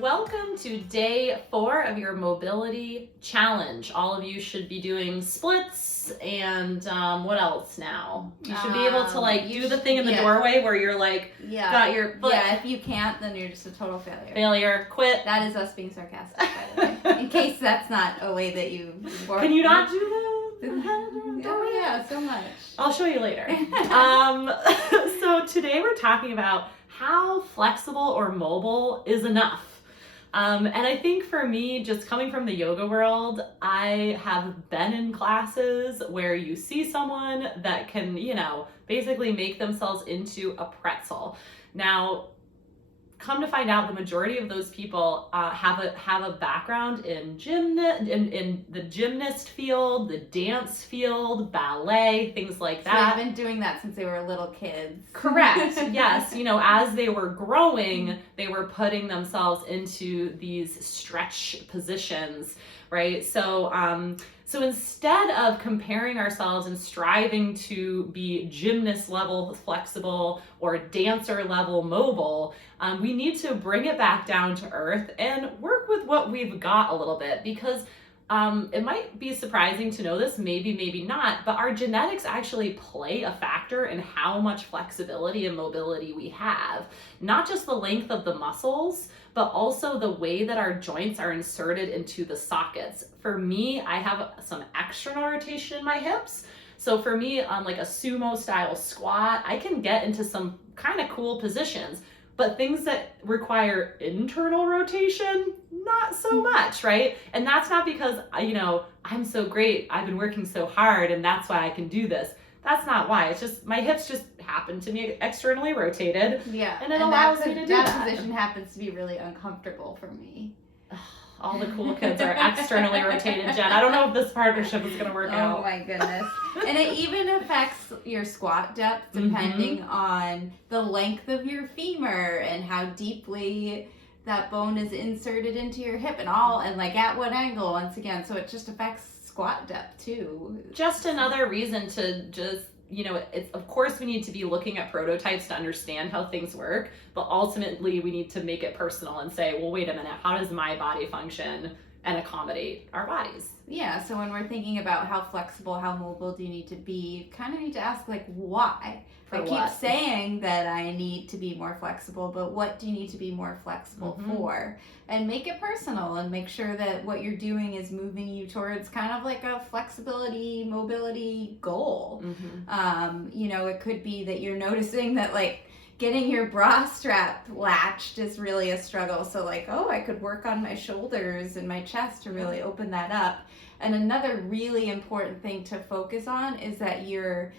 Welcome to day 4 of your mobility challenge. All of you should be doing splits and what else now? You should be able to do the thing in the doorway where you're got your foot. Yeah, if you can't, then you're just a total failure. Failure, quit. That is us being sarcastic, by the way. In case that's not a way that you work. Can you not do that? Oh yeah, so much. I'll show you later. So today we're talking about how flexible or mobile is enough. And I think for me, just coming from the yoga world, I have been in classes where you see someone that can, basically make themselves into a pretzel. Now, come to find out, the majority of those people have a background in in the gymnast field, the dance field, ballet, things like that. So they've been doing that since they were little kids. Correct. Yes. As they were growing, they were putting themselves into these stretch positions, right? So instead of comparing ourselves and striving to be gymnast level flexible or dancer level mobile, we need to bring it back down to earth and work with what we've got a little bit, because it might be surprising to know this, maybe not, but our genetics actually play a factor in how much flexibility and mobility we have. Not just the length of the muscles, but also the way that our joints are inserted into the sockets. For me, I have some external rotation in my hips. So for me, on like a sumo style squat, I can get into some kind of cool positions. But things that require internal rotation, not so much, right? And that's not because, I'm so great, I've been working so hard, and that's why I can do this. That's not why. It's just my hips just happen to be externally rotated. Yeah. And it allows me to do that. That position happens to be really uncomfortable for me. All the cool kids are externally rotated, Jen. I don't know if this partnership is going to work out. Oh my goodness. And it even affects your squat depth depending on the length of your femur and how deeply that bone is inserted into your hip and at what angle, once again. So it just affects squat depth too. Just another reason to just, it's, of course we need to be looking at prototypes to understand how things work, but ultimately we need to make it personal and say, well, wait a minute, how does my body function and accommodate our bodies? Yeah, so when we're thinking about how flexible, how mobile do you need to be, you kind of need to ask, why? I keep saying that I need to be more flexible, but what do you need to be more flexible for? And make it personal and make sure that what you're doing is moving you towards kind of like a flexibility, mobility goal. It could be that you're noticing that getting your bra strap latched is really a struggle. So I could work on my shoulders and my chest to really open that up. And another really important thing to focus on is that you're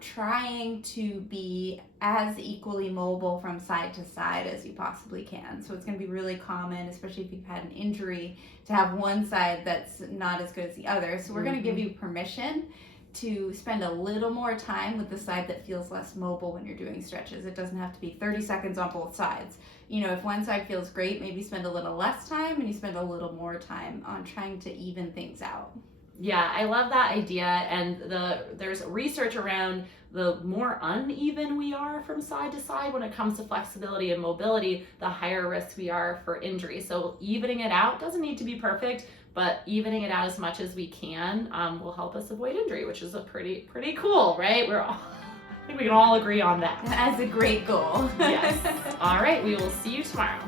trying to be as equally mobile from side to side as you possibly can. So it's going to be really common, especially if you've had an injury, to have one side that's not as good as the other. So we're going to give you permission to spend a little more time with the side that feels less mobile when you're doing stretches. It doesn't have to be 30 seconds on both sides. If one side feels great, maybe spend a little less time and you spend a little more time on trying to even things out. Yeah, I love that idea. And there's research around the more uneven we are from side to side when it comes to flexibility and mobility, the higher risk we are for injury. So evening it out doesn't need to be perfect, but evening it out as much as we can will help us avoid injury, which is a pretty cool, right? I think we can all agree on that. As a great goal. Yes. All right, we will see you tomorrow.